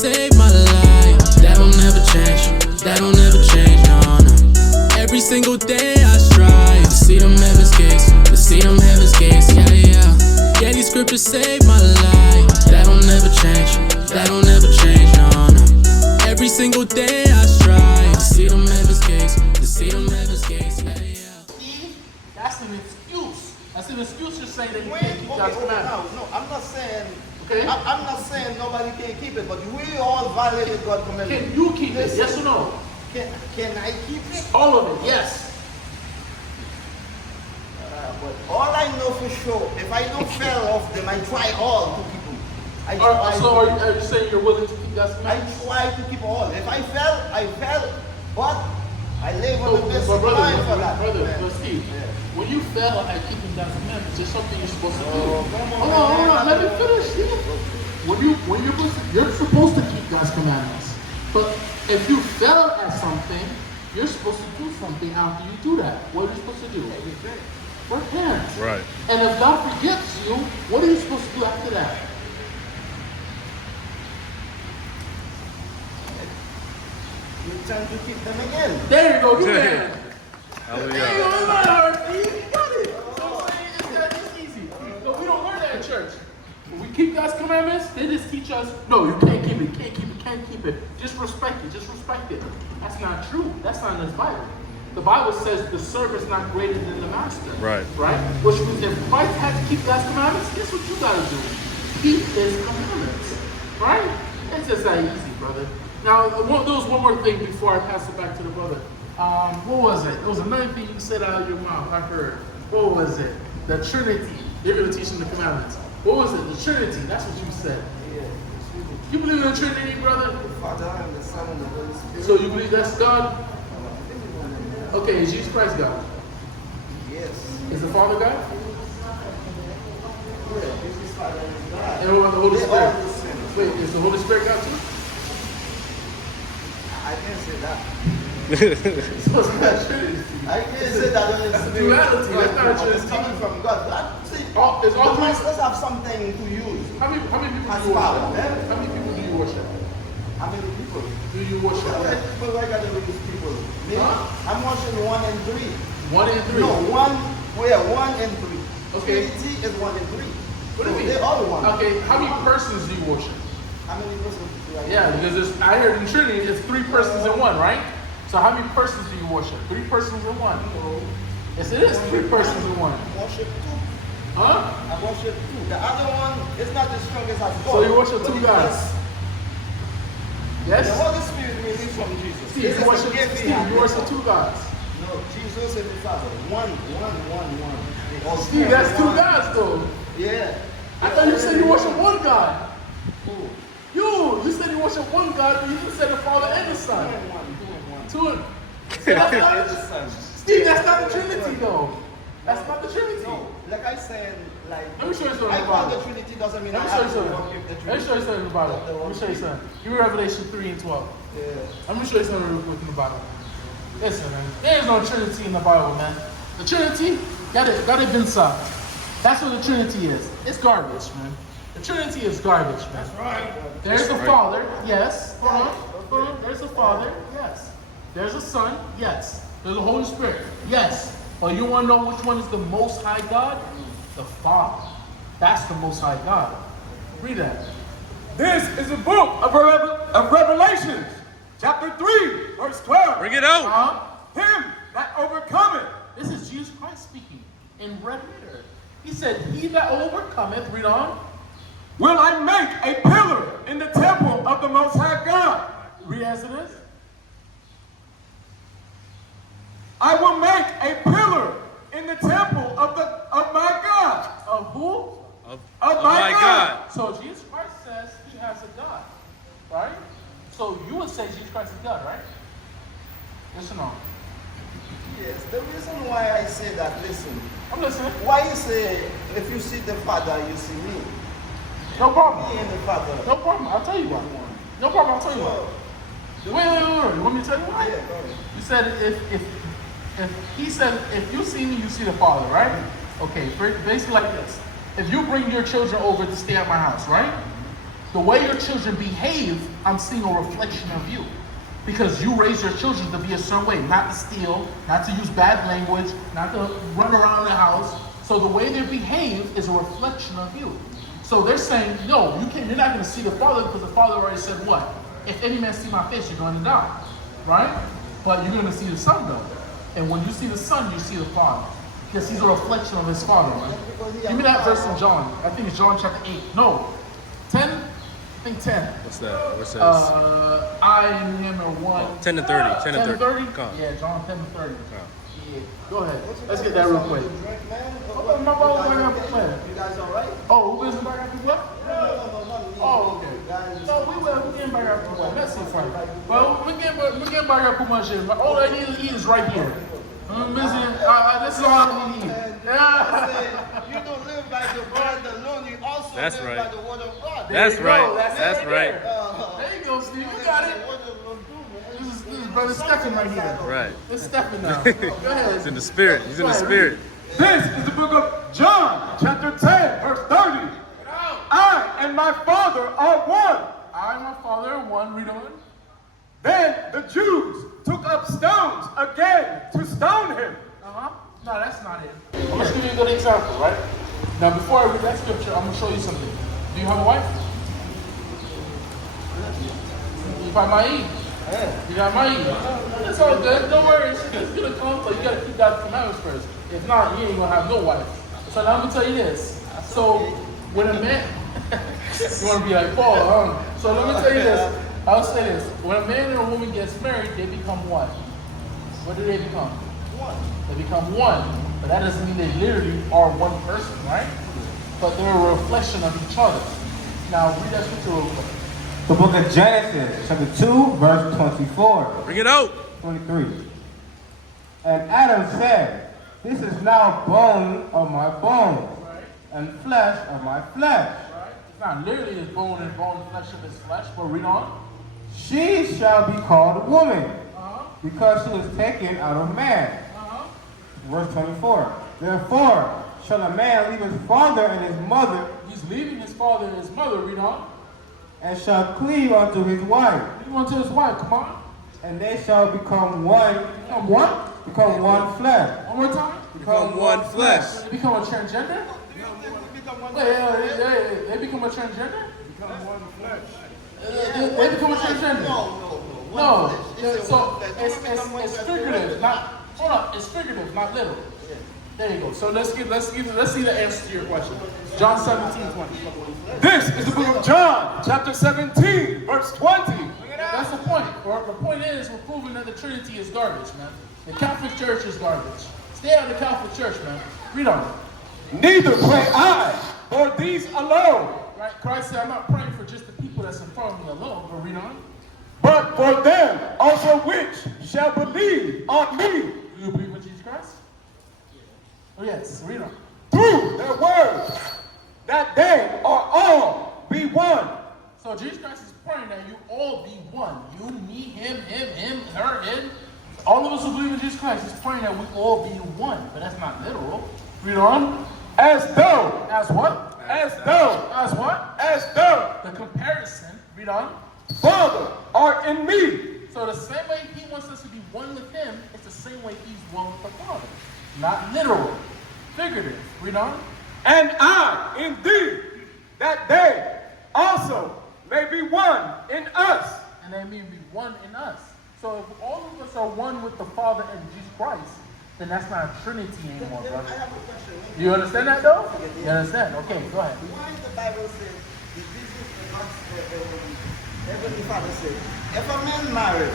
saved my life. That'll never change, that'll never change, no, no. Every single day I strive to see them heaven's gates, to see them heaven's gates, yeah, yeah. Yeah, these scriptures saved my life. That'll never change, that'll never change, no, no. Every single day I strive to see them heaven's gates, to see them heaven's gates, yeah, yeah. Steve, that's an excuse. That's an excuse to say that you can't keep God's commandments. No, I'm not saying. Okay. I'm not saying nobody can keep it, but we all violated God's commandments. Can you keep it? Yes or no? Can I keep it? All of it, yes. But all I know for sure, if I don't fell off them, I try all to keep them. Are you saying you're willing to keep God's commandments? I try to keep all. If I fell, I fell. But I live on the best line for that. Brother, Steve, when you fell at keeping God's commandments, there's something you're supposed to do. Hold on, let me finish. You're supposed to keep God's commandments. But if you fell at something, you're supposed to do something after you do that. What are you supposed to do? Repent. Right. And if God forgives you, what are you supposed to do after that? You tend to keep them again. There you go, you man. Hallelujah. There you go, it's not hard, Steve. You got it. So I'm saying it's easy. No, we don't learn that in church. When we keep God's commandments, they just teach us, no, you can't keep it, can't keep it. Just respect it. That's not true. That's not in the Bible. The Bible says the servant's not greater than the master. Right. Right? Which means if Christ had to keep God's commandments, guess what you gotta do? Keep his commandments. Right? It's just that easy, brother. Now, there was one more thing before I pass it back to the brother. What was it? It was another thing you said out of your mouth, I heard. What was it? The Trinity. You're going to teach them the commandments. What was it? The Trinity. That's what you said. Yeah. You believe in the Trinity, brother? The Father and the Son and the Holy Spirit. So you believe that's God? Okay, is Jesus Christ God? Yes. Is the Father God? Yeah, Jesus Father is God. And what about the Holy They Spirit? are the same. Wait, is the Holy Spirit God too? I can't say that. So it's not Trinity. I can't say that only That's Spirit. duality. That's not a It's Trinity. coming from God. See, It's all the three. masters have something to use. How many people do As you power, worship? eh? How many people do you worship? How many people? Do you worship? How many people I got with these people? Me? Huh? I'm watching 1 and 3. 1 and 3. No, 1 and 3. Okay. Trinity is 1 and 3. What do you mean? They're all one. Okay, how many persons do you worship? How many persons do I Yeah, because I heard in Trinity it's 3 persons in 1, right? So how many persons do you worship? 3 persons in 1. No. Yes, it is 3 persons in 1. I worship 2. Huh? I worship 2. The other one is not as strong as I God. So you worship but 2 it gods? is- Yes? The Holy Spirit released from Jesus. Steve, This is you the worship, gift he Steve, had. you worship 2 gods. No, Jesus and the Father. One. They all Steve, two that's are 2 one. gods though. Yeah. I thought you said you worship 1 God. Who? You said you worship 1 God, but you just said the Father and the Son. 2 and And that's the not, Son. Steve, that's not the Trinity though. That's not the Trinity. No, like I said, like Let me show you something I call about the it. Trinity doesn't mean Let I me show you have to something. worship the Trinity. Let me show you something about it. Let me show you something. Give me Revelation 3 and 12. Yeah. Let me show you something real quick in the Bible. Listen, man. There's no Trinity in the Bible, man. The Trinity, got it been solved. That's what the Trinity is. It's garbage, man. The Trinity is garbage, man. That's right. There's That's a right. Father, yes. Hold on. There's a Father, yes. There's a Son, yes. There's a Holy Spirit, yes. But you want to know which one is the Most High God? The Father. That's the Most High God. Read that. This is the book of Revelations, chapter 3, verse 12. Bring it out. Him that overcometh. This is Jesus Christ speaking in red letter. He said, he that overcometh, read on. Will I make a pillar in the temple of the Most High God? Read as it is. I will make a pillar in the temple of my God. Of who? Of my God. So Jesus Christ says he has a God, right? So you would say Jesus Christ is God, right? Yes or no? Yes. The reason why I say that, listen. I'm listening. Why you say if you see the Father, you see me? No problem. Me and the Father. No problem. I'll tell you why. No problem. I'll tell you why. Wait. You want me to tell you why? Yeah, go ahead. You said if he said if you see me, you see the Father, right? Okay. Basically like this. If you bring your children over to stay at my house, right? The way your children behave I'm seeing a reflection of you. Because you raise your children to be a certain way, not to steal, not to use bad language, not to run around the house. So the way they behave is a reflection of you. So they're saying, no, you're not going to see the Father because the Father already said what? If any man see my face, you're going to die, right? But you're going to see the Son though. And when you see the Son, you see the Father. Because he's a reflection of his Father, right? Give me that verse in John. I think it's John chapter 8. No, 10? I think 10. What's that? What says? I and him are one. 10 to 30. 10 to 30. Come on. Yeah, John 10 to 30. Yeah. Go ahead. Let's get that that real quick. You guys all right? Oh, who isn't back after what? No. Oh, okay. No, we getting back after what? That's so funny. Well, we getting back after much shit. But all I need to eat is right here. I'm missing. This is all I need to eat. Yeah. You don't live by the bread alone. You also That's live right. by the word of God. That's There you right. go. That's it right. There you go, Steve. You got it. This is Brother Stephen right here. Right. This is Stephen now. Go ahead. He's in the spirit. He's in the spirit. This is the book of John, chapter 10, verse 30. I and my Father are one. I and my Father are one. Read on. Then the Jews took up stones again to stone him. No, that's not it. I'm going to give you a good example, right? Now, before I read that scripture, I'm going to show you something. Do you have a wife? You got my E. You got my E. It's all good. Don't worry. She's going to come, but you got to keep God's commandments first. If not, you ain't going to have no wife. So now I'm going to tell you this. So, when a man... you want to be like Paul, huh? So let me tell you this. I'll say this. When a man and a woman gets married, they become what? What do they become? One. They become one. But that doesn't mean they literally are one person, right? But they're a reflection of each other. Now, read that scripture real quick. The book of Genesis, chapter 2, verse 24. Bring it out. 23. And Adam said, this is now bone of my bones, and flesh of my flesh. Right? It's not literally his bone and bone, flesh of his flesh, but read on. She shall be called woman, because she was taken out of man. Verse 24. Therefore shall a man leave his father and his mother. He's leaving his father and his mother, read on. And shall cleave unto his wife. Leave unto his wife, come on. And they shall become one. Become what? Become one flesh. One more time. Become one flesh. They become a transgender? Wait, they become a transgender? Become one flesh. They become a transgender? No. So it's figurative, not. Hold up, it's figurative, not literal. There you go. So let's see the answer to your question. John 17:20. This is the book of John, chapter 17, verse 20. That's the point. Or the point is, we're proving that the Trinity is garbage, man. The Catholic Church is garbage. Stay out of the Catholic Church, man. Read on. Neither pray I for these alone, Right? Christ said, I'm not praying for just the people that's in front of me alone, but read on. but for them also which shall believe on me Do you believe in Jesus Christ? Oh, yes. Read on. through their words, that they are all be one. So Jesus Christ is praying that you all be one. You, me, him, her, him. All of us who believe in Jesus Christ is praying that we all be one. But that's not literal. Read on. As though, As what? as though, As what? as though, The comparison. Read on. Father art in me, So the same way he wants us to be one with him, it's the same way he's one with the Father. Not literal. Figurative. Read on. and I in thee, that they also may be one in us. And they may be one in us. So if all of us are one with the Father and Jesus Christ, then that's not a Trinity anymore, I brother. have a question. You understand that though? You understand? Okay, go ahead. Why the Bible says, if this is not Heavenly Father said, if a man married,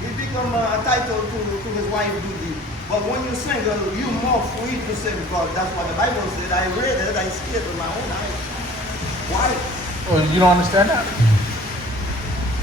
he become entitled to his wife duty. But when you're single, you're more free to say God. That's what the Bible said. I read it, I see it with my own eyes. Why? Oh, you don't understand that?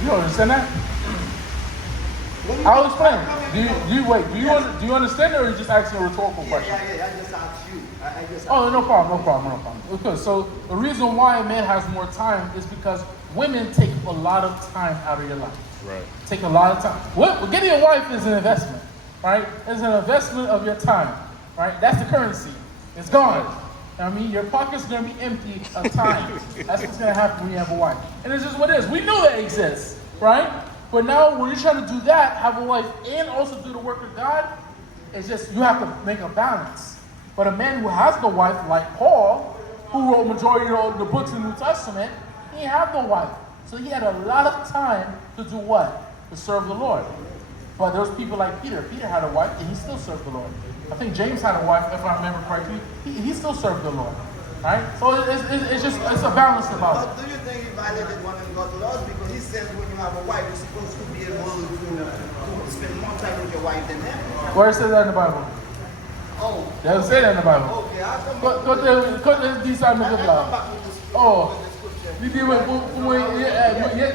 You don't understand that? I'll explain. Do you understand it, or are you just asking a rhetorical question? Yeah, I just asked you. I just Oh, no problem. Okay, so the reason why a man has more time is because women take a lot of time out of your life. Right. Take a lot of time. What getting a wife is an investment, right? It's an investment of your time, right? That's the currency. It's gone. I mean, your pocket's gonna be empty of time. That's what's gonna happen when you have a wife. And it's just what it is. We know that exists, right? But now when you're trying to do that, have a wife and also do the work of God, it's just you have to make a balance. But a man who has no wife, like Paul, who wrote majority of the books in the New Testament, he didn't have no wife. So he had a lot of time to do what? To serve the Lord. But there was people like Peter. Peter had a wife and he still served the Lord. I think James had a wife, if I remember correctly. He still served the Lord. Right? So it's a balance about it. But do you think he violated one of God's laws? Because he says when you have a wife, you're supposed to be able to spend more time with your wife than them. Where it says that in the Bible? Oh. It doesn't say that in the Bible. Okay, I'll come back. Côté des amis de là. Oh. Il dit,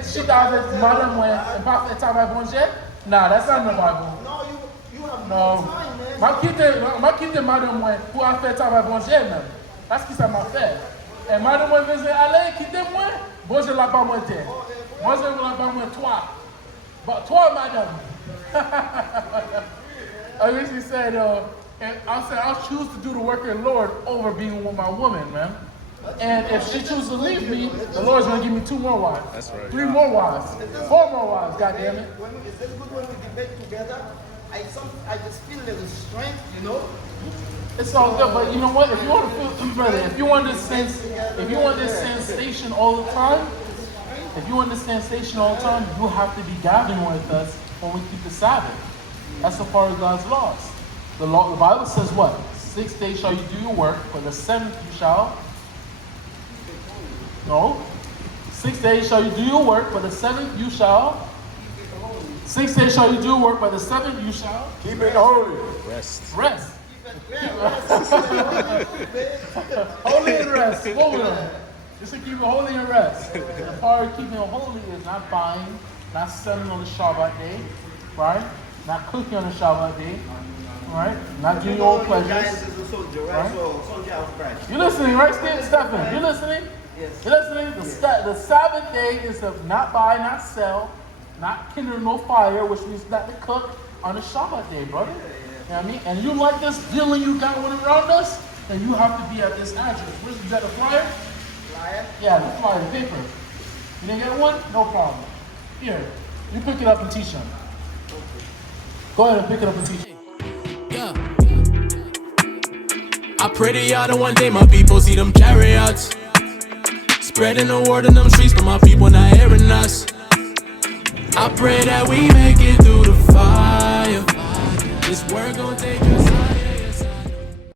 she does madame, and pas fait travail bon jet? Nah, that's not in the Bible. No, you have No. more time, man. Ma quitte madame pour faire travail bon jet, même. That's ce que ça m'a fait. Et madame me disait, allez, quittez-moi. Bon, je l'ai pas moi t'es. Moi, je l'ai pas moi toi. But toi, madame. I usually said, and I said, I'll choose to do the work of the Lord over being with my woman, man. And if she chooses to leave me, the Lord's going to give me 2 more wives. That's right. 3 more wives. 4 more wives, goddamn it. It's good when we debate together. I just feel a little strength, you know. It's all good, but you know what? If you want to feel, brother, if you want this sensation all the time, you have to be gathering with us when we keep the Sabbath. That's a part of God's laws. The Bible says what? 6 days shall you do your work, but the 7th you shall. No. 6 days shall you do your work, but the 7th you shall. 6 days shall you do your work, but the 7th you shall. Keep it holy. Rest. Rest. Holy and rest. Both of them. Just to keep it holy and rest. The part of keeping it holy is not buying, not selling on the Shabbat day, right? Not cooking on the Shabbat day, right? Not doing your own pleasures. Right? You're listening, right, Stephen? You're listening? Yes. You're listening? The Sabbath day is to not buy, not sell, not kindle no fire, which means not to cook on the Shabbat day, brother. You know what I mean? And you like this dealing you got one around us, then you have to be at this address. Is that the flyer? Flyer? Yeah, the flyer, the paper. You didn't get one? No problem. Here, you pick it up and teach them. Go ahead and pick it up and teach them. Yeah. I pray to y'all that one day my people see them chariots spreading the word in them streets, but my people not hearing us. I pray that we make it